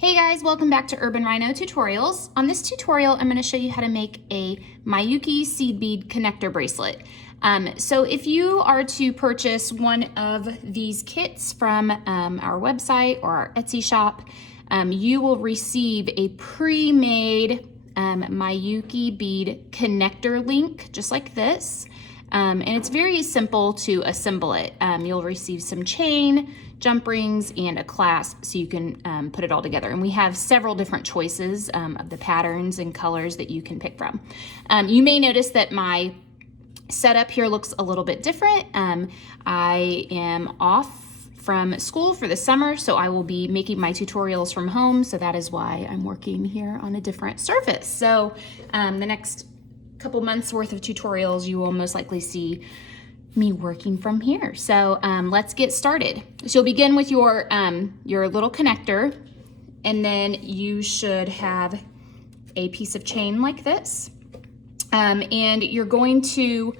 Hey guys, welcome back to Urban Rhino Tutorials. On this tutorial, I'm going to show you how to make a Miyuki seed bead connector bracelet. So if you are to purchase one of these kits from our website or our Etsy shop, you will receive a pre-made Miyuki bead connector link, just like this. And it's very simple to assemble it. You'll receive some chain, jump rings, and a clasp so you can put it all together. And we have several different choices of the patterns and colors that you can pick from. You may notice that my setup here looks a little bit different. I am off from school for the summer, so I will be making my tutorials from home, so that is why I'm working here on a different surface. So the next couple months worth of tutorials, you will most likely see me working from here. So let's get started. So you'll begin with your little connector, and then you should have a piece of chain like this. And you're going to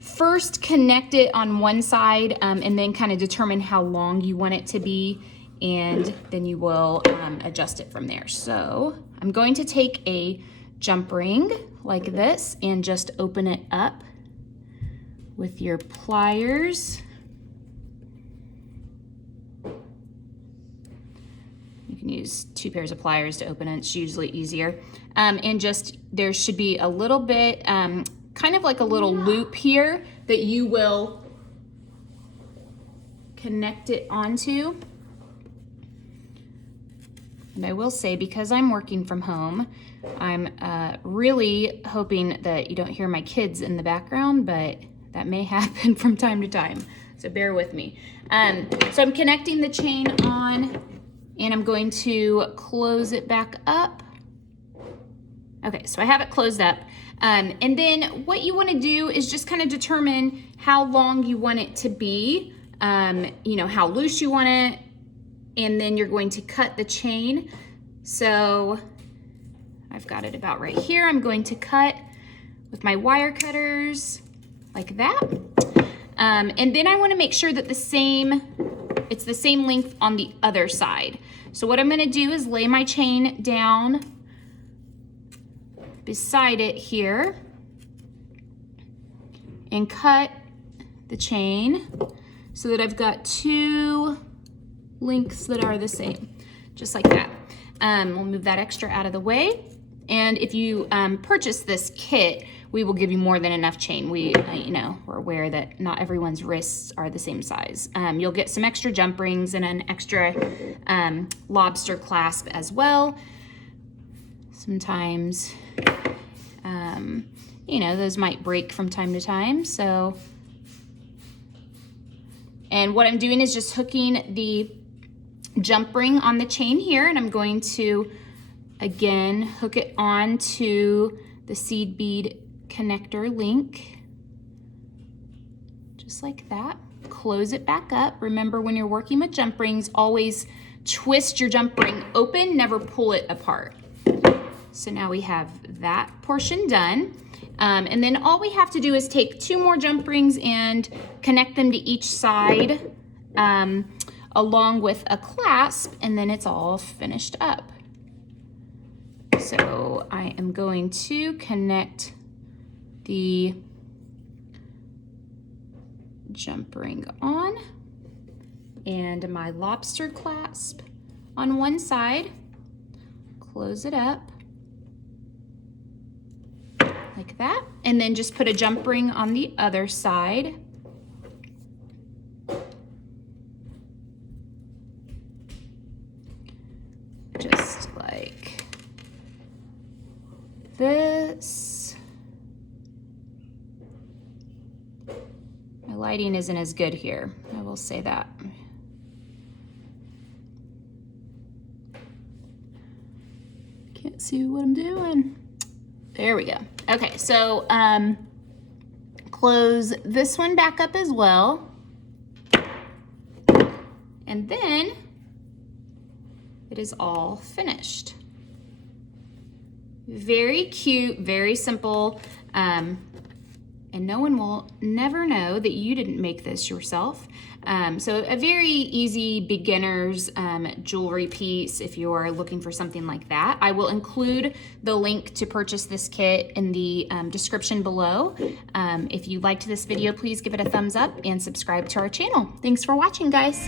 first connect it on one side and then kind of determine how long you want it to be, and then you will adjust it from there. So I'm going to take a jump ring like this and just open it up with your pliers. You can use 2 pairs of pliers to open it, it's usually easier. And just, there should be a little bit, kind of like a little loop here that you will connect it onto. And I will say, because I'm working from home, I'm really hoping that you don't hear my kids in the background, but that may happen from time to time, so bear with me. So I'm connecting the chain on, and I'm going to close it back up. Okay, so I have it closed up. And then what you want to do is just kind of determine how long you want it to be, you know, how loose you want it, and then you're going to cut the chain. So I've got it about right here. I'm going to cut with my wire cutters like that. And then I want to make sure that it's the same length on the other side. So what I'm going to do is lay my chain down beside it here and cut the chain so that I've got 2 lengths that are the same, just like that. We'll move that extra out of the way. And if you purchase this kit, we will give you more than enough chain. We're aware that not everyone's wrists are the same size. You'll get some extra jump rings and an extra lobster clasp as well. Sometimes, those might break from time to time. So, and what I'm doing is just hooking the jump ring on the chain here, and I'm going to again hook it onto the seed bead connector link, just like that. Close it back up. Remember, when you're working with jump rings, always twist your jump ring open, never pull it apart. So now we have that portion done. And then all we have to do is take 2 more jump rings and connect them to each side along with a clasp, and then it's all finished up. So I am going to connect the jump ring on and my lobster clasp on one side, close it up like that, and then just put a jump ring on the other side. Just like this. My lighting isn't as good here, I will say that. Can't see what I'm doing. There we go. Okay, so close this one back up as well. And then it is all finished. Very cute, very simple, and and no one will never know that you didn't make this yourself. So a very easy beginner's jewelry piece if you're looking for something like that. I will include the link to purchase this kit in the description below. If you liked this video, please give it a thumbs up and subscribe to our channel. Thanks for watching, guys.